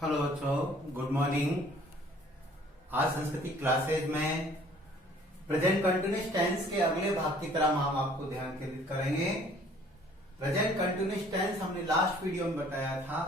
Hello बच्चों, good morning. आज संस्कृति क्लासेज में प्रेजेंट कंटिन्यूअस टेंस के अगले भाग की तरफ हम आपको ध्यान केंद्रित करेंगे। प्रेजेंट कंटिन्यूअस टेंस हमने लास्ट वीडियो में बताया था।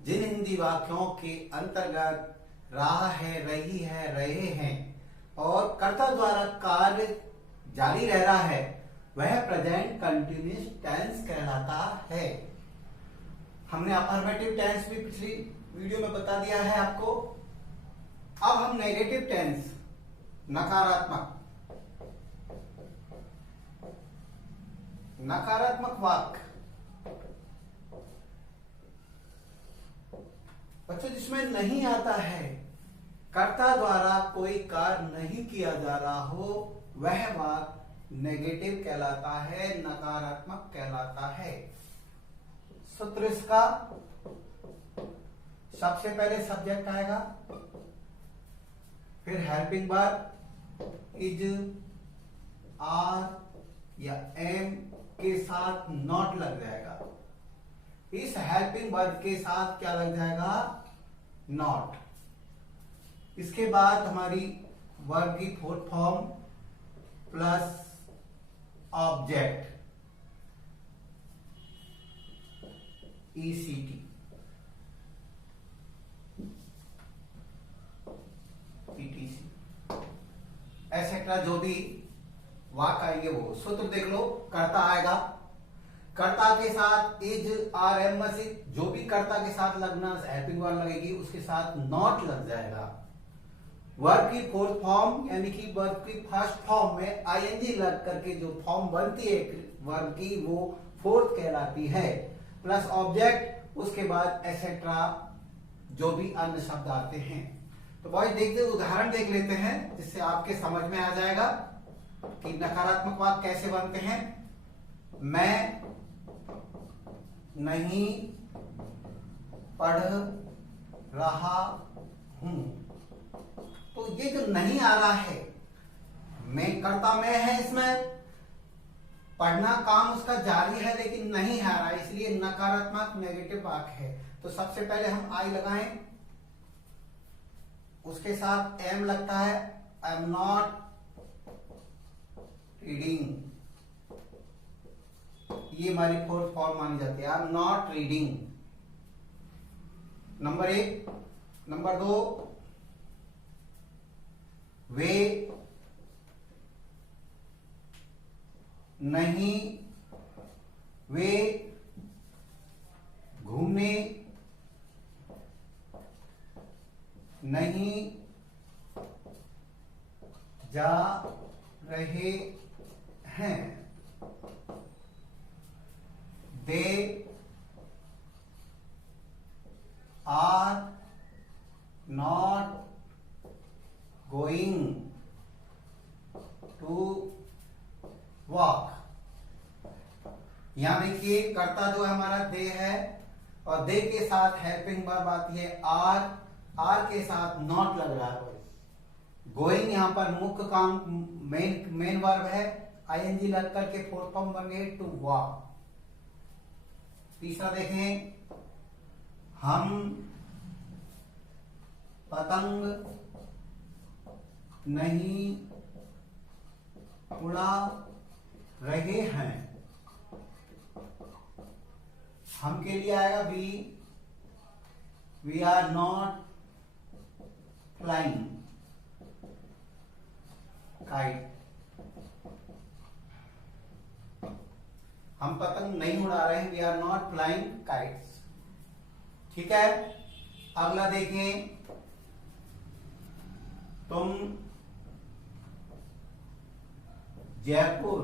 जिन हिंदी वाक्यों के अंतर्गत रहा है, रही है, रहे हैं और कर्ता द्वारा कार्य जारी रह रहा है, वह प्रेजेंट कंटिन्यूअस टेंस कहलाता है। हमने अफर्मेटिव टेंस भी पिछली वीडियो में बता दिया है आपको। अब हम नेगेटिव टेंस, नकारात्मक वाक्य, बच्चों जिसमें नहीं आता है, कर्ता द्वारा कोई कार्य नहीं किया जा रहा हो, वह वाक्य नेगेटिव कहलाता है, नकारात्मक कहलाता है। सूत्र इसका, सबसे पहले सब्जेक्ट आएगा, फिर हेल्पिंग वर्ब इज, आर या एम के साथ नॉट लग जाएगा। इस हेल्पिंग वर्ब के साथ क्या लग जाएगा? नॉट। इसके बाद हमारी वर्ब की fourth form plus object ECT, etcetera, जो भी वाक्य आएंगे वो। सूत्र देख लो, कर्ता आएगा, कर्ता के साथ इज, आर, एम, मसीह, जो भी कर्ता के साथ लगना हेल्पिंग वर्ब लगेगी, उसके साथ नॉट लग जाएगा। वर्ब की फोर्थ फॉर्म यानी कि वर्ब की फर्स्ट फॉर्म में आईएनजी लग करके जो फॉर्म बनती है वर्ब की, वो फोर्थ कहलाती है। प्लस ऑब्जेक्ट, उसके बाद एसेट्रा, जो भी अन्य शब्द आते हैं। तो बॉयज देखते, उदाहरण देख लेते हैं जिससे आपके समझ में आ जाएगा कि नकारात्मक वाक्य कैसे बनते हैं। मैं नहीं पढ़ रहा हूं, तो ये जो नहीं आ रहा है, मैं कर्ता मैं है, इसमें पढ़ना काम उसका जारी है लेकिन नहीं आ रहा है, इसलिए नकारात्मक नेगेटिव वाक्य है। तो सबसे पहले हम आई लगाएं, उसके साथ एम लगता है, आई एम नॉट रीडिंग, ये हमारी फोर्थ फॉर्म मानी जाती है, I am not reading. Number 1। Number 2, वे नहीं, वे घूमने नहीं जा रहे हैं, they are not going to walk. यहां देखिए, कर्ता जो है हमारा दे है और दे के साथ हेल्पिंग वर्ब आती है आर, आर के साथ नॉट लग रहा है। गोइंग यहां पर मुख्य काम मेन वर्ब है, आईएनजी लग करके फोर्थ फॉर्म बन गए, टू वॉक। तीसरा देखें, हम पतंग नहीं उड़ा रहे हैं, हम के लिए आएगा we are not flying kite, हम पतंग नहीं उड़ा रहे हैं, we are not flying kites. ठीक है, अगला देखें, तुम जयपुर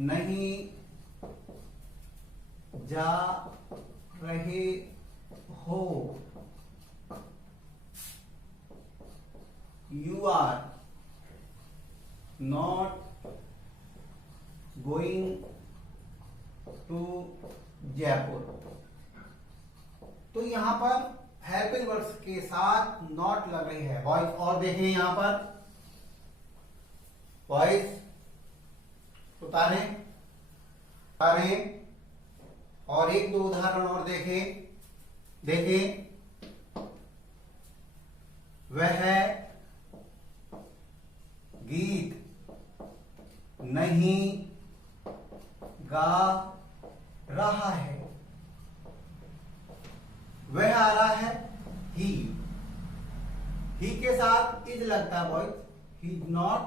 नहीं जा रहे हो, you are not going to Jaipur. तो यहां पर हेल्पिंग वर्ब्स के साथ नॉट लग रही है वॉइस। और देखें यहां पर वॉइस उतारें और एक दो उदाहरण और देखें। देखिए, वह गीत नहीं गा रहा है। वह आ रहा है ही के साथ इज लगता है boys. He is not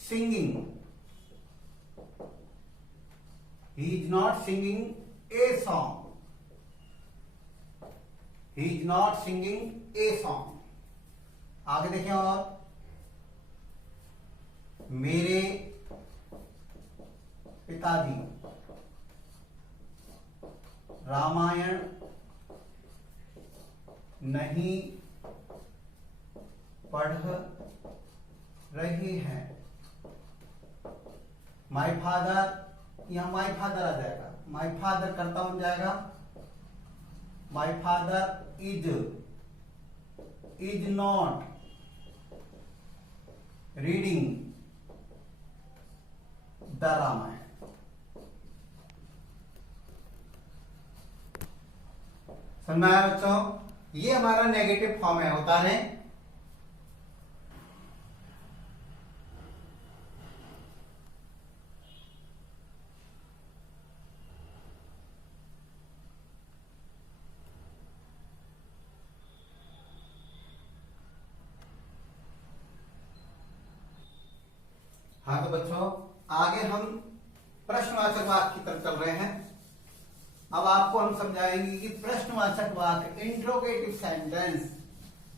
singing, he is not singing a song, he is not singing a song. आगे देखें, और मेरे पिताजी रामायण नहीं पढ़ रहे हैं। माय फादर, यहां माय फादर आ जाएगा। माय फादर करता बन जाएगा। My father is not reading the Ramayana. समझ में आया बच्चों? ये हमारा नेगेटिव फॉर्म है, होता है। हाँ तो बच्चों, आगे हम प्रश्नवाचक वाक्य की तरफ चल रहे हैं। अब आपको हम समझाएंगे कि प्रश्नवाचक वाक्य interrogative sentence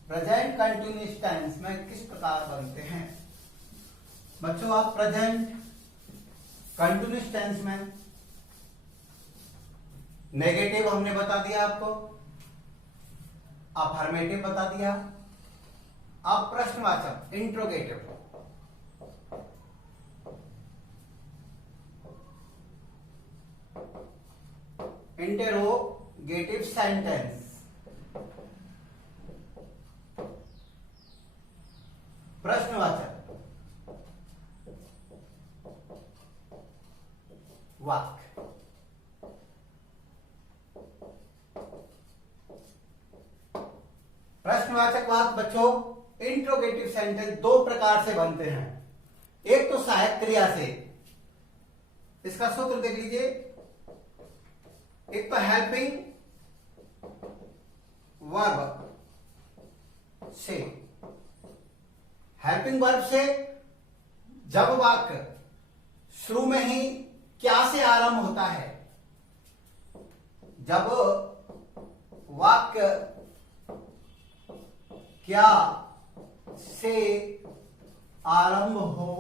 present continuous tense में किस प्रकार बनते हैं। बच्चों, आप प्रेजेंट कंटिन्यूअस टेंस में नेगेटिव हमने बता दिया आपको, अफर्मेटिव बता दिया। अब प्रश्नवाचक इंट्रोगेटिव, इंटेरोगेटिव सेंटेंस, प्रश्नवाचक वाक्य। प्रश्नवाचक वाक्य बच्चों इंट्रोगेटिव सेंटेंस दो प्रकार से बनते हैं। एक तो सहायक क्रिया से, इसका सूत्र देख लीजिए। एक तो हेल्पिंग वर्ब से, हेल्पिंग वर्ब से जब वाक्य शुरू में ही क्या से आरंभ होता है, जब वाक्य क्या से आरंभ हो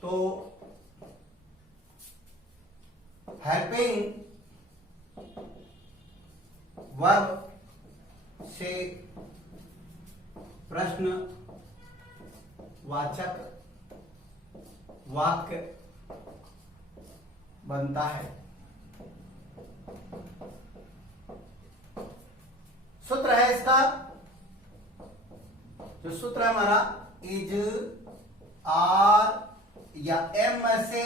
तो हेल्पिंग वर्ब से प्रश्नवाचक वाक्य बनता है। सूत्र है इसका, जो सूत्र है हमारा, इज आर या एम से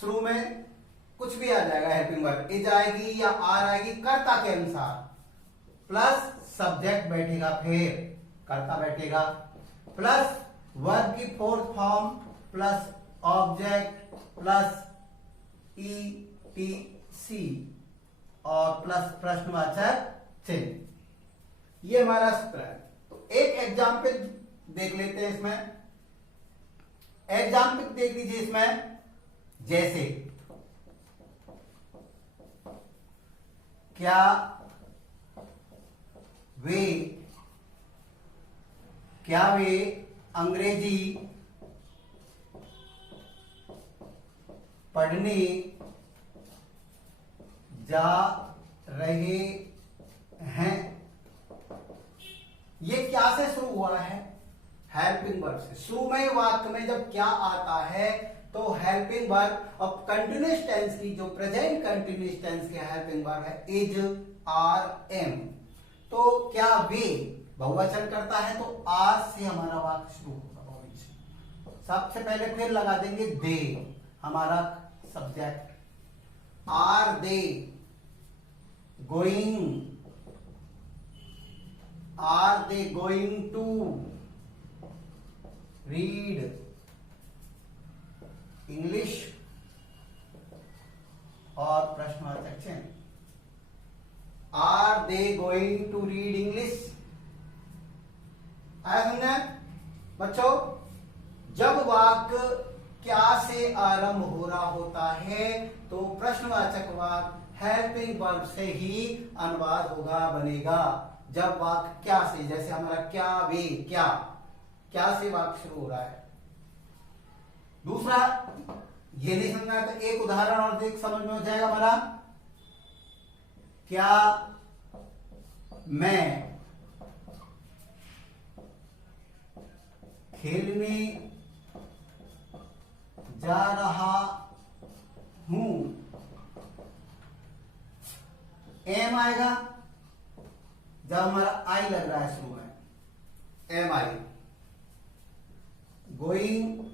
शुरू में कुछ भी आ जाएगा। हेल्पिंग वर्ब इज आएगी या आर आएगी कर्ता के अनुसार, प्लस सब्जेक्ट बैठेगा, फिर कर्ता बैठेगा, प्लस वर्ब की fourth form, plus object, plus etc और प्लस प्रश्नवाचक चिन्ह। ये हमारा सूत्र है। तो एक एग्जाम्पल देख लेते हैं इसमें। एग्जाम्पल देख लीजिए इसमें, जैसे क्या वे अंग्रेजी पढ़ने जा रहे हैं। ये क्या से शुरू हुआ है? हेल्पिंग वर्ब से। शुरू में वाक्य में जब क्या आता है तो हेल्पिंग वर्ब, और कंटिन्यूअस टेंस की जो प्रेजेंट कंटिन्यूअस टेंस की हेल्पिंग वर्ब है इज आर एम। तो क्या वे बहुवचन करता है तो आर से हमारा वाक्य शुरू होगा। सबसे पहले फिर लगा देंगे दे, हमारा subject, are they going, are they going to read English, और प्रश्नवाचक चिन्ह, are they going to read English. आया समझ बच्चों? जब वाक्य क्या से आरंभ हो रहा होता है तो प्रश्नवाचक वाक्य हेल्पिंग वर्ब से ही अनुवाद होगा, बनेगा। जब वाक्य क्या से, जैसे हमारा क्या वे, क्या से वाक्य शुरू हो रहा है। दूसरा, ये नहीं समझना तो एक उदाहरण और देख, समझ में हो जाएगा हमारा। क्या मैं खेलने जा रहा हूं, एम आएगा जब हमारा आई लग रहा है शुरू में, am I. Going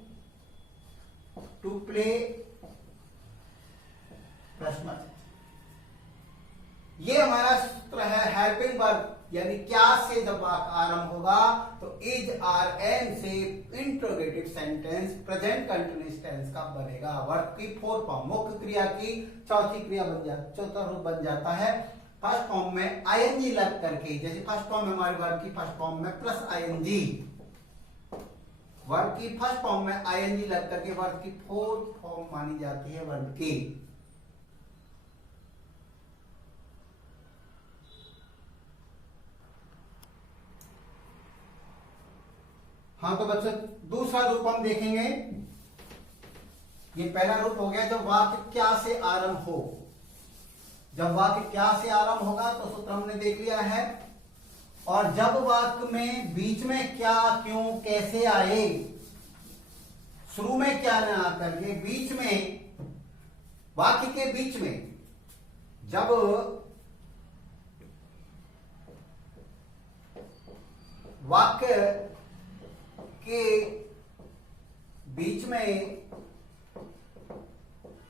to play, प्रश्न, ये हमारा सूत्र है हेल्पिंग वर्ब, यानी क्या से जब वाक्य आरंभ होगा तो इज आर एन से interrogative sentence present continuous tense का बनेगा। वर्ब की फोर फॉर्म, मुख्य क्रिया की चौथा रूप बन जाता है। फर्स्ट फॉर्म में आईएनजी लग करके, जैसे फर्स्ट फॉर्म में हमारे वर्ब की फर्स्ट फॉर्म में प्लस आईएनजी, वर्ब की फर्स्ट फॉर्म में आईएनजी लग करके वर्ब की फोर्थ फॉर्म मानी जाती है वर्ब की। हाँ तो बच्चों दूसरा रूप हम देखेंगे। ये पहला रूप हो गया जब वाक्य क्या से आरंभ हो। जब वाक्य क्या से आरंभ होगा तो सूत्र हमने देख लिया है। और जब वाक्य में बीच में क्या, क्यों, कैसे आए, शुरू में क्या न आकर के बीच में, वाक्य के बीच में, जब वाक्य के बीच में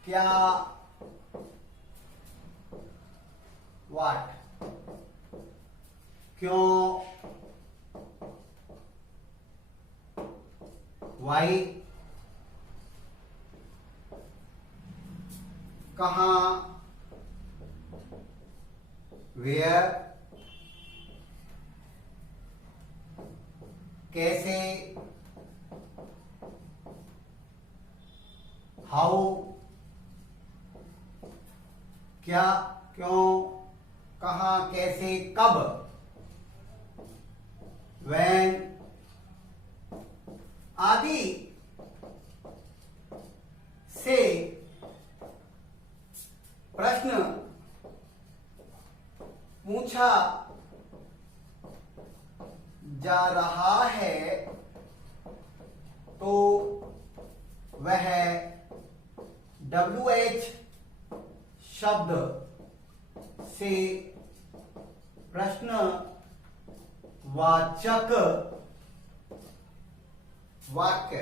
क्या, व्हाट, क्यों, वाई, कहां, वेयर, कैसे, हाउ, क्या, क्यों, कहां, कैसे, कब, व्हेन आदि से प्रश्न पूछा जा रहा है तो वह WH शब्द से प्रश्नवाचक वाक्य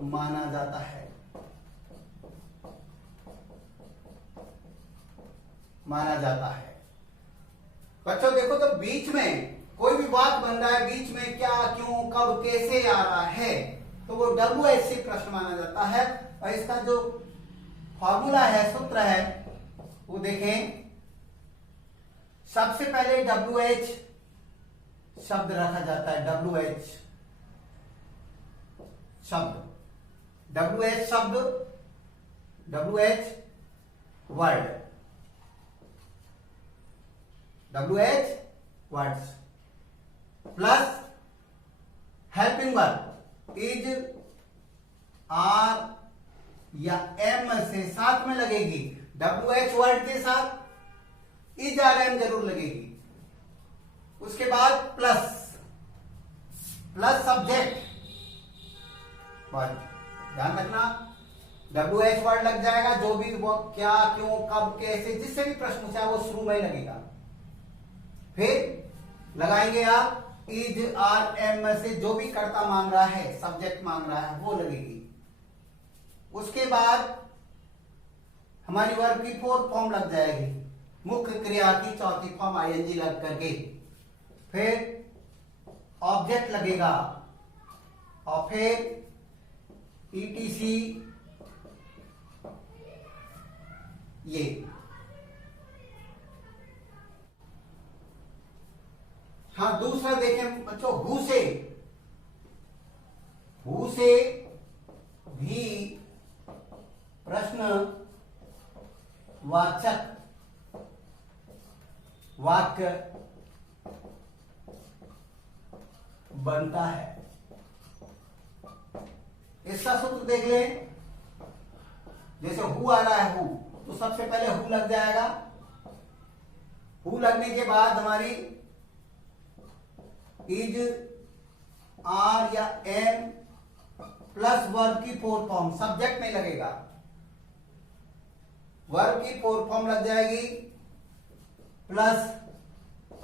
माना जाता है। बच्चों देखो तो बीच में कोई भी बात बन रहा है, बीच में क्या, क्यों, कब, कैसे आ रहा है तो वो WH से प्रश्न माना जाता है। और इसका जो फॉर्मूला है, सूत्र है, वो देखें। सबसे पहले WH शब्द रखा जाता है, WH शब्द, WH word, WH words plus helping verb is, are या एम से साथ में लगेगी। WH वर्ड के साथ इज आर एम जरूर लगेगी। उसके बाद प्लस सब्जेक्ट, ध्यान रखना WH वर्ड लग जाएगा। जो भी वो क्या, क्यों, कब, कैसे, जिससे भी प्रश्न पूछा है वो शुरू में लगेगा। फिर लगाएंगे आप इज, आर, एम में से जो भी कर्ता मांग रहा है, सब्जेक्ट मांग रहा है, वो लगेगी। उसके बाद हमारी वर्ब की फोर्थ फॉर्म लग जाएगी, मुख्य क्रिया की चौथी फॉर्म आईएनजी लग करके। फिर ऑब्जेक्ट लगेगा और फिर ईटीसी ये। हाँ, दूसरा देखें बच्चों, हु से भी प्रश्नवाचक वाक्य बनता है। इसका सूत्र देख लें। जैसे हु आ रहा है, हु, तो सबसे पहले हु लग जाएगा। हु लगने के बाद हमारी इज, आर या एम प्लस वर्ब की फोर्थ फॉर्म, सब्जेक्ट नहीं लगेगा, वर्ब की फोर्थ फॉर्म लग जाएगी, प्लस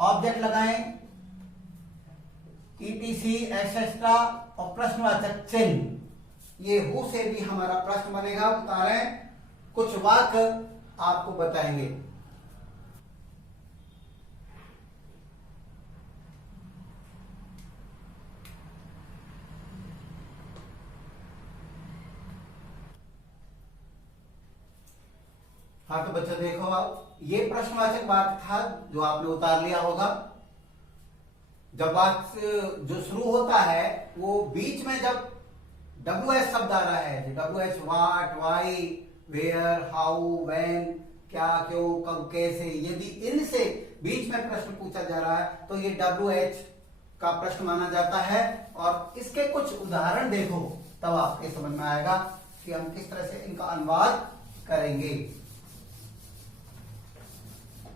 ऑब्जेक्ट लगाएं ईटीसी एक्सेट्रा और प्रश्नवाचक चिन्ह। ये हु से भी हमारा प्रश्न बनेगा। उतारें, कुछ वाक्य आपको बताएंगे। हाँ, तो बच्चा देखो, आप ये प्रश्नवाचक वाक्य था जो आपने उतार लिया होगा। जब वाक्य जो शुरू होता है वो बीच में जब WH शब्द आ रहा है, WH, what, why, where, how, when, क्या, क्यों, कब, कैसे, यदि इनसे बीच में प्रश्न पूछा जा रहा है तो ये WH का प्रश्न माना जाता है। और इसके कुछ उदाहरण देखो, तब आपके समझ में आएगा कि हम किस तरह से इनका अनुवाद करेंगे।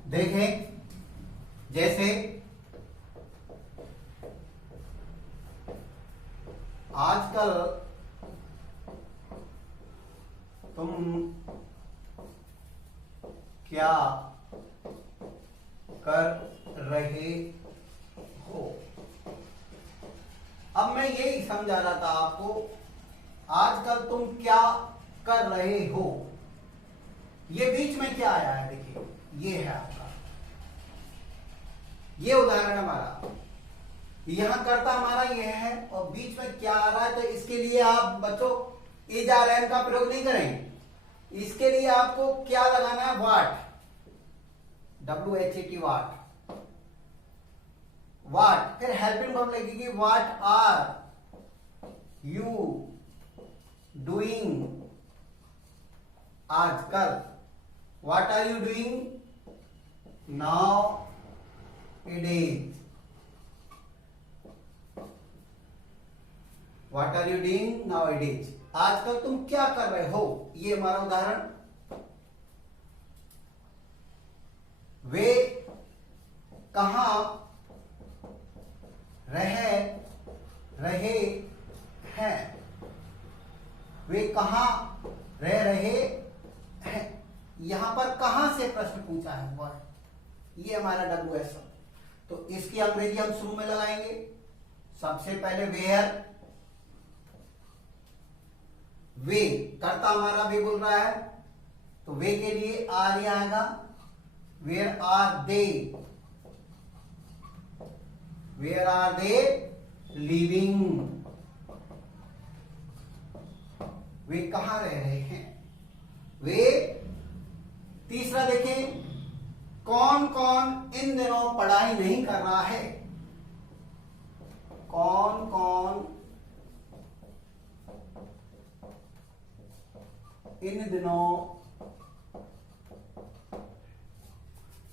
देखें, जैसे आजकल तुम क्या कर रहे हो। अब मैं यही समझा रहा था आपको, आजकल तुम क्या कर रहे हो, ये बीच में क्या आया है, देखिए ये है आपका, ये उदाहरण हमारा, यहां कर्ता हमारा ये है और बीच में क्या आ रहा है। तो इसके लिए आप बच्चों इज आर एम का प्रयोग नहीं करेंगे, इसके लिए आपको क्या लगाना है, व्हाट, WHAT, व्हाट, व्हाट। फिर हेल्पिंग वर्ब लगेगी, व्हाट आर यू डूइंग आजकल, what are you doing now it is, what are you doing now it is, आजकल तुम क्या कर रहे हो, ये हमारा उदाहरण। वे कहां रहे हैं, वे कहां रह रहे हैं, यहां पर कहां से प्रश्न पूछा है, वह, ये हमारा WH शब्द। तो इसकी अंग्रेजी हम शुरू में लगाएंगे। सबसे पहले वेयर, वे कर्ता हमारा वे बोल रहा है, तो वे के लिए आर ही आएगा, where are they, where are they living, वे कहां रह रहे हैं, वे। तीसरा देखें, कौन कौन इन दिनों पढ़ाई नहीं कर रहा है, कौन कौन इन दिनों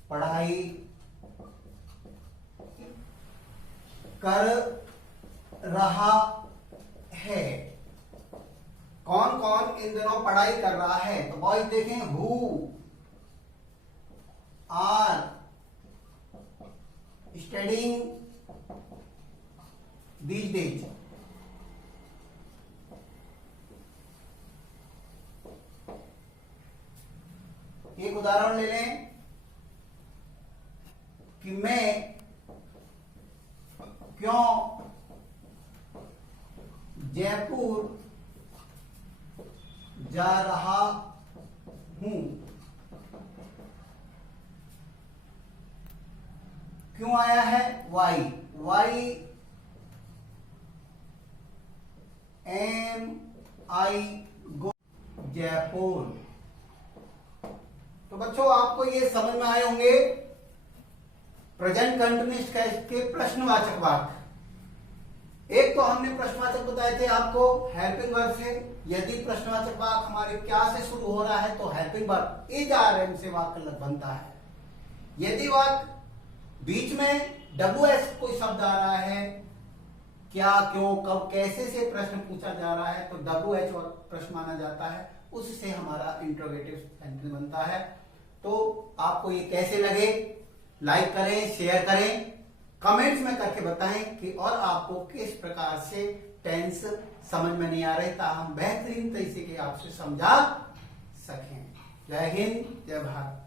पढ़ाई कर रहा है, कौन कौन इन दिनों पढ़ाई कर रहा है। तो बॉयज देखें, who are studying these days, एक उदाहरण ले लें कि मैं क्यों जा रहा हूं। क्यों आया है? वाई एम आई गो जयपुर। तो बच्चों आपको ये समझ में आए होंगे प्रेजेंट कंटिन्यूअस के प्रश्नवाचक वाक्य। एक तो हमने प्रश्नवाचक बताए थे आपको हेल्पिंग वर्ब से। यदि प्रश्नवाचक वाक्य हमारे क्या से शुरू हो रहा है तो helping verb is are am से वाक्य बनता है। यदि वाक्य बीच में WH कोई शब्द आ रहा है, क्या, क्यों, कब, कैसे से प्रश्न पूछा जा रहा है तो WH प्रश्न माना जाता है, उससे हमारा इंट्रोगेटिव सेंटेंस बनता है। तो आपको ये कैसे लगे? लाइक करें, शेयर करें, कमेंट्स में करके बताएं कि और आपको किस प्रकार से टेंस समझ में नहीं आ रहे ताकि हम बेहतरीन तरीके से आपसे समझा सकें। जय हिंद, जय भारत।